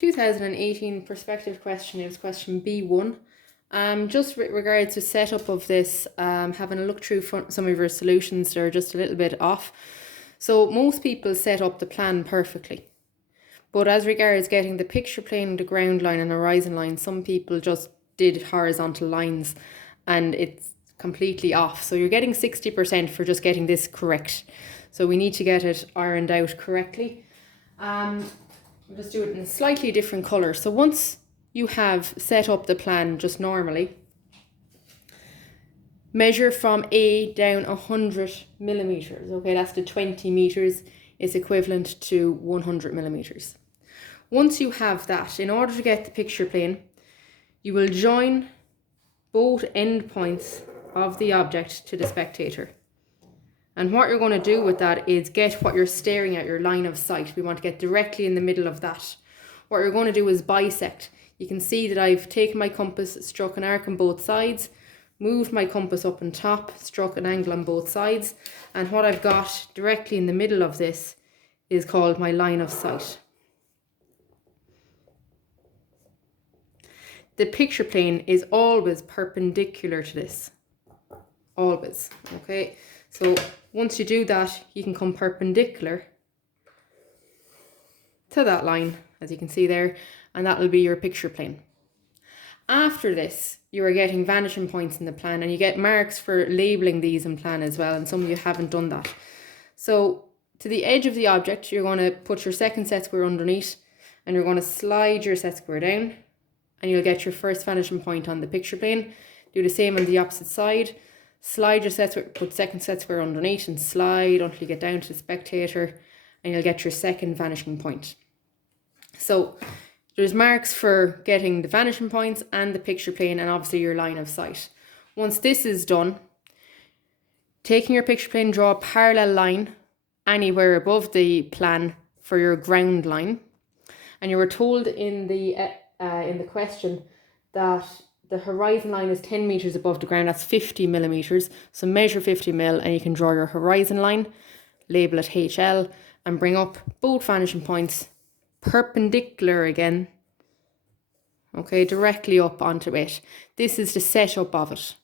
2018 perspective question is question B1. Just with regards to setup of this, having a look through some of your solutions, they're just a little bit off. So most people set up the plan perfectly. But as regards getting the picture plane, the ground line and horizon line, some people just did horizontal lines and it's completely off. So you're getting 60% for just getting this correct. So we need to get it ironed out correctly. We'll just do it in a slightly different colour. So once you have set up the plan just normally, measure from A down 100 millimeters. Okay, that's the 20 meters is equivalent to 100 millimeters. Once you have that, in order to get the picture plane, you will join both end points of the object to the spectator. And what you're going to do with that is get what you're staring at, your line of sight. We want to get directly in the middle of that. What you're going to do is bisect. You can see that I've taken my compass, struck an arc on both sides, moved my compass up on top, struck an angle on both sides. And what I've got directly in the middle of this is called my line of sight. The picture plane is always perpendicular to this. Always, okay? So once you do that, you can come perpendicular to that line, as you can see there, and that will be your picture plane. After this, you are getting vanishing points in the plan, and you get marks for labeling these in plan as well, and some of you haven't done that. So to the edge of the object, you're going to put your second set square underneath, and you're going to slide your set square down, and you'll get your first vanishing point on the picture plane. Do the same on the opposite side. Slide your set square, put second set square underneath and slide until you get down to the spectator and you'll get your second vanishing point. So there's marks for getting the vanishing points and the picture plane and obviously your line of sight. Once this is done, taking your picture plane, draw a parallel line anywhere above the plan for your ground line. And you were told in the question that the horizon line is 10 meters above the ground. That's 50 millimeters. So measure 50 mil and you can draw your horizon line, label it HL, and bring up both vanishing points perpendicular again. Okay, directly up onto it. This is the setup of it.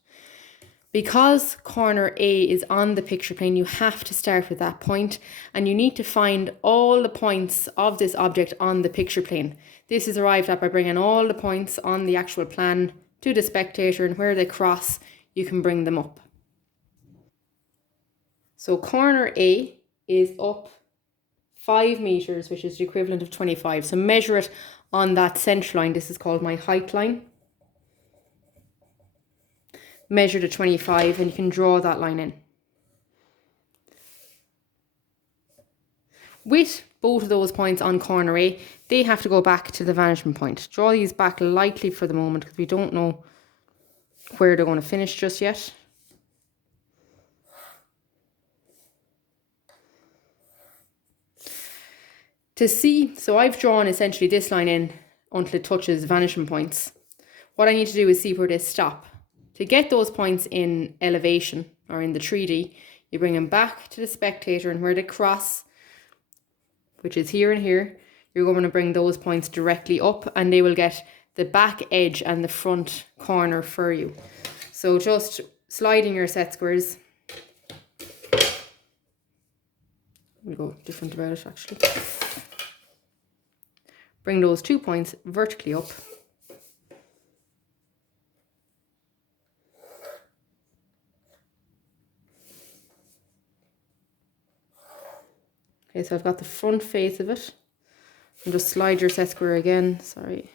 Because corner A is on the picture plane, you have to start with that point and you need to find all the points of this object on the picture plane. This is arrived at by bringing all the points on the actual plan to the spectator, and where they cross, you can bring them up. So corner A is up 5 meters, which is the equivalent of 25. So measure it on that centre line. This is called my height line. Measure to 25 and you can draw that line in. With both of those points on corner A, they have to go back to the vanishing point. Draw these back lightly for the moment because we don't know where they're going to finish just yet. To see, so I've drawn essentially this line in until it touches vanishing points. What I need to do is see where they stop. To get those points in elevation or in the 3D, you bring them back to the spectator, and where they cross, which is here and here, you're going to bring those points directly up and they will get the back edge and the front corner for you. So just sliding your set squares. We'll go different about it actually. Bring those 2 points vertically up. Okay, so I've got the front face of it. And just slide your set square again. Sorry.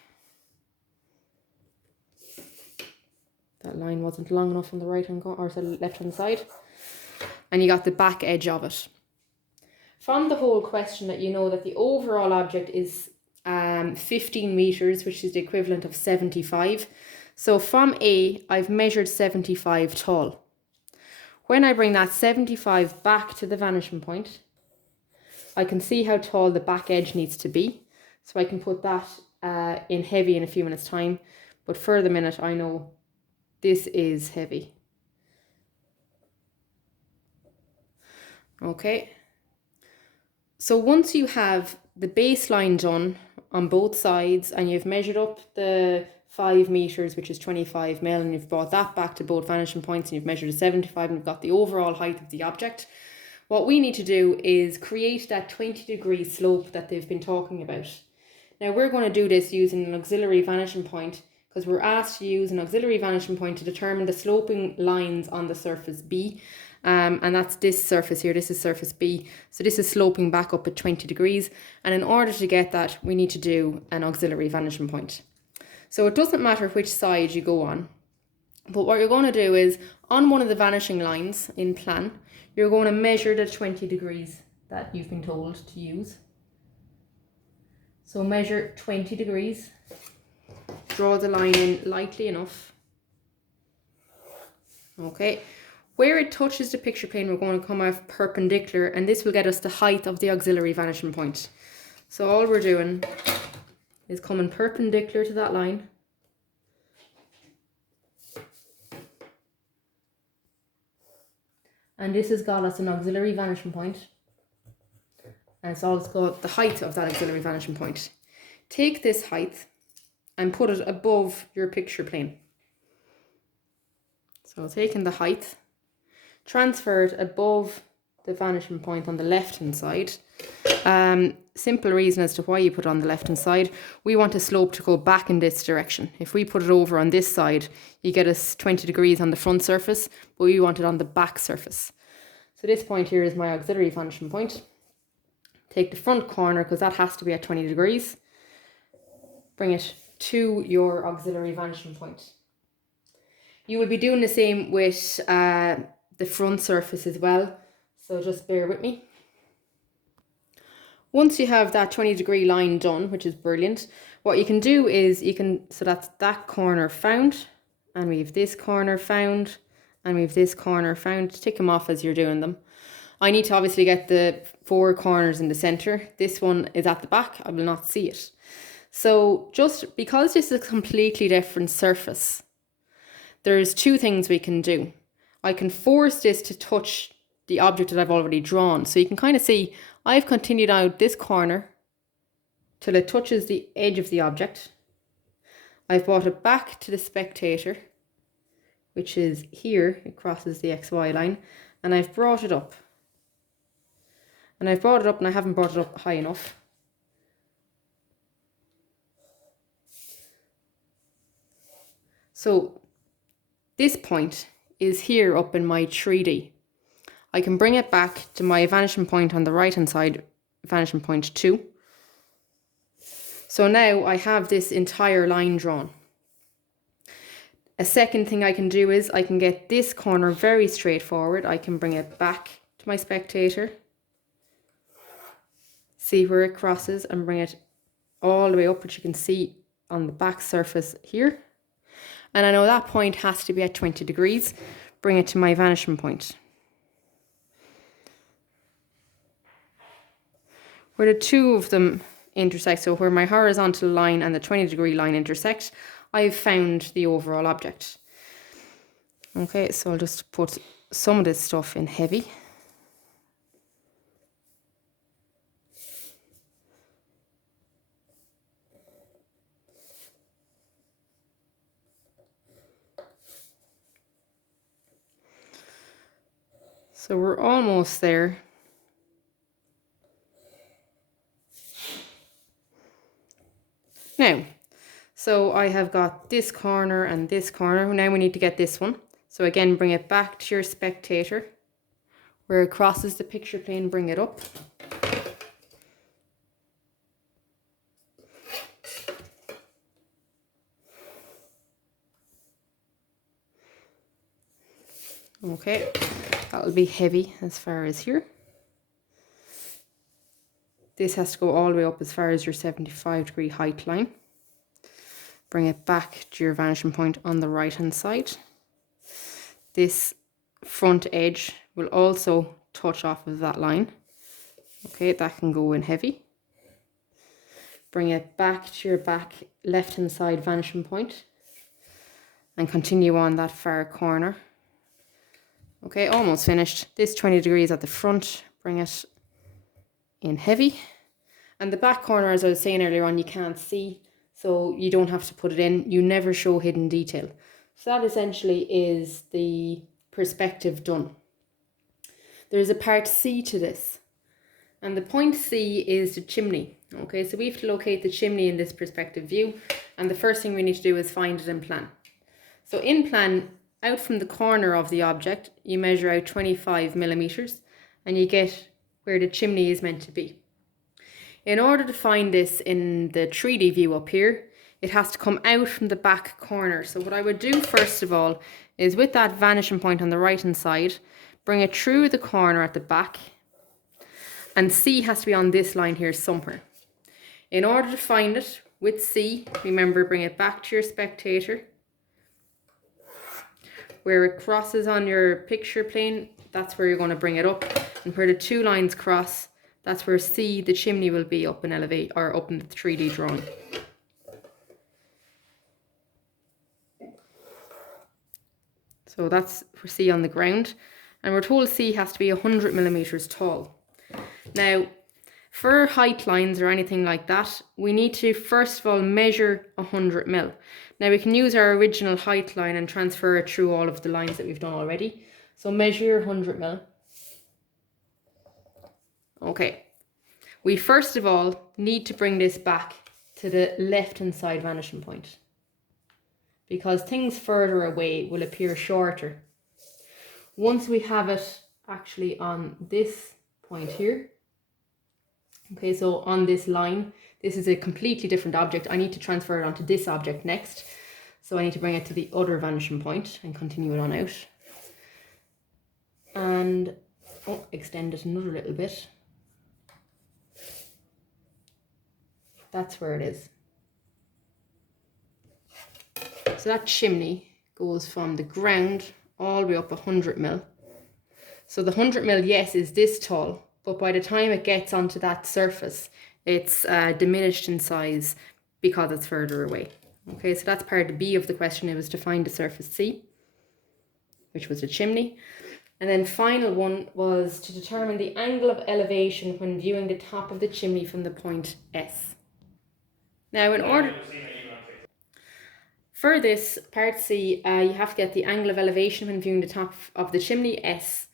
That line wasn't long enough on the right hand or the left hand side. And you got the back edge of it. From the whole question that you know that the overall object is 15 meters, which is the equivalent of 75. So from A, I've measured 75 tall. When I bring that 75 back to the vanishing point, I can see how tall the back edge needs to be. So I can put that in heavy in a few minutes time. But for the minute, I know this is heavy. Okay. So once you have the baseline done on both sides and you've measured up the 5 meters, which is 25 mil, and you've brought that back to both vanishing points and you've measured a 75 and you've got the overall height of the object, what we need to do is create that 20-degree slope that they've been talking about. Now we're going to do this using an auxiliary vanishing point, because we're asked to use an auxiliary vanishing point to determine the sloping lines on the surface B. And that's this surface here, this is surface B. So this is sloping back up at 20 degrees. And in order to get that, we need to do an auxiliary vanishing point. So it doesn't matter which side you go on. But what you're going to do is, on one of the vanishing lines in plan, you're going to measure the 20 degrees that you've been told to use. So measure 20 degrees. Draw the line in lightly enough. Okay. Where it touches the picture plane, we're going to come off perpendicular, and this will get us the height of the auxiliary vanishing point. So all we're doing is coming perpendicular to that line. And this has got us an auxiliary vanishing point. And it's also got the height of that auxiliary vanishing point. Take this height and put it above your picture plane. So taking the height, transfer it above the vanishing point on the left hand side. Simple reason as to why you put it on the left hand side. We want the slope to go back in this direction. If we put it over on this side, you get us 20 degrees on the front surface, but we want it on the back surface. So this point here is my auxiliary vanishing point. Take the front corner, because that has to be at 20 degrees. Bring it to your auxiliary vanishing point. You will be doing the same with the front surface as well, so just bear with me. Once you have that 20-degree line done, which is brilliant, what you can do is so that's that corner found, and we've this corner found, and we've this corner found. Tick them off as you're doing them. I need to obviously get the 4 corners in the center. This one is at the back, I will not see it. So just because this is a completely different surface, there's 2 things we can do. I can force this to touch the object that I've already drawn. So you can kind of see I've continued out this corner till it touches the edge of the object. I've brought it back to the spectator, which is here, it crosses the XY line, and I've brought it up. And I've brought it up and I haven't brought it up high enough. So this point is here up in my 3D. I can bring it back to my vanishing point on the right hand side, vanishing point 2. So now I have this entire line drawn. A second thing I can do is I can get this corner very straightforward. I can bring it back to my spectator, see where it crosses, and bring it all the way up, which you can see on the back surface here. And I know that point has to be at 20 degrees. Bring it to my vanishing point. Where the 2 of them intersect, so where my horizontal line and the 20-degree line intersect, I've found the overall object. Okay, so I'll just put some of this stuff in heavy. So we're almost there. Now, so I have got this corner and this corner. Now we need to get this one. So again, bring it back to your spectator. Where it crosses the picture plane, bring it up. Okay, that'll be heavy as far as here. This has to go all the way up as far as your 75-degree height line. Bring it back to your vanishing point on the right hand side. This front edge will also touch off of that line. Okay, that can go in heavy. Bring it back to your back left hand side vanishing point and continue on that far corner. Okay, almost finished. This 20 degrees at the front, bring it in heavy. And the back corner, as I was saying earlier on, you can't see, so you don't have to put it in. You never show hidden detail. So that essentially is the perspective done. There's a part C to this. And the point C is the chimney. Okay, so we have to locate the chimney in this perspective view. And the first thing we need to do is find it in plan. So in plan, out from the corner of the object, you measure out 25 millimeters and you get where the chimney is meant to be. In order to find this in the 3D view up here, it has to come out from the back corner. So what I would do first of all is with that vanishing point on the right hand side, bring it through the corner at the back, and C has to be on this line here somewhere. In order to find it with C, remember, bring it back to your spectator. Where it crosses on your picture plane, that's where you're going to bring it up. And where the two lines cross, that's where C, the chimney, will be up in elevate or up in the 3D drawing. So that's for C on the ground. And we're told C has to be 100 millimeters tall. Now, for height lines or anything like that, we need to first of all measure 100 mil. Now we can use our original height line and transfer it through all of the lines that we've done already. So measure your 100 mil. Okay. We first of all need to bring this back to the left hand side vanishing point, because things further away will appear shorter. Once we have it actually on this point here, okay, so on this line, this is a completely different object. I need to transfer it onto this object next. So I need to bring it to the other vanishing point and continue it on out. And extend it another little bit. That's where it is. So that chimney goes from the ground all the way up 100 mil. So the 100 mil, yes, is this tall, but by the time it gets onto that surface, it's diminished in size because it's further away. Okay, so that's part B of the question. It was to find the surface C, which was the chimney. And then final one was to determine the angle of elevation when viewing the top of the chimney from the point S. Now in order... For this, part C, you have to get the angle of elevation when viewing the top of the chimney, S.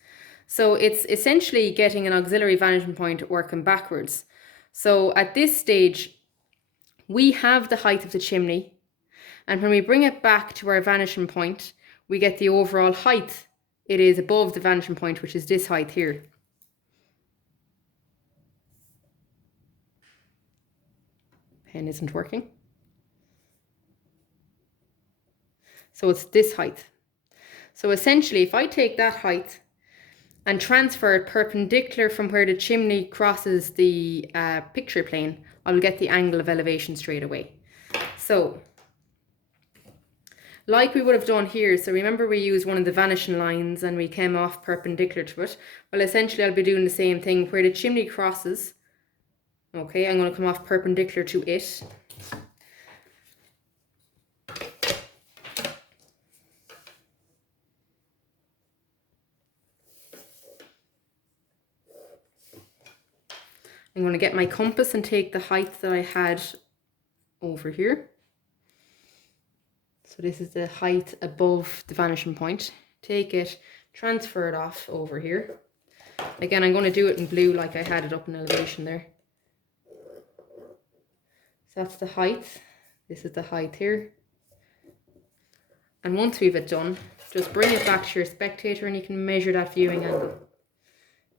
So it's essentially getting an auxiliary vanishing point working backwards. So at this stage, we have the height of the chimney, and when we bring it back to our vanishing point, we get the overall height. It is above the vanishing point, which is this height here. Pen isn't working. So it's this height. So essentially, if I take that height and transfer it perpendicular from where the chimney crosses the picture plane, I'll get the angle of elevation straight away. So, like we would have done here, so remember we used one of the vanishing lines and we came off perpendicular to it. Well, essentially I'll be doing the same thing where the chimney crosses. Okay, I'm going to come off perpendicular to it. I'm going to get my compass and take the height that I had over here. So this is the height above the vanishing point. Take it, transfer it off over here. Again, I'm going to do it in blue like I had it up in elevation there. So that's the height. This is the height here. And once we've it done, just bring it back to your spectator and you can measure that viewing angle.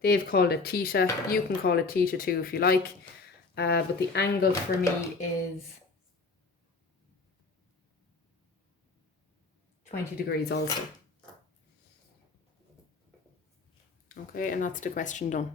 They've called it theta. You can call it theta too if you like. But the angle for me is 20 degrees also. Okay, and that's the question done.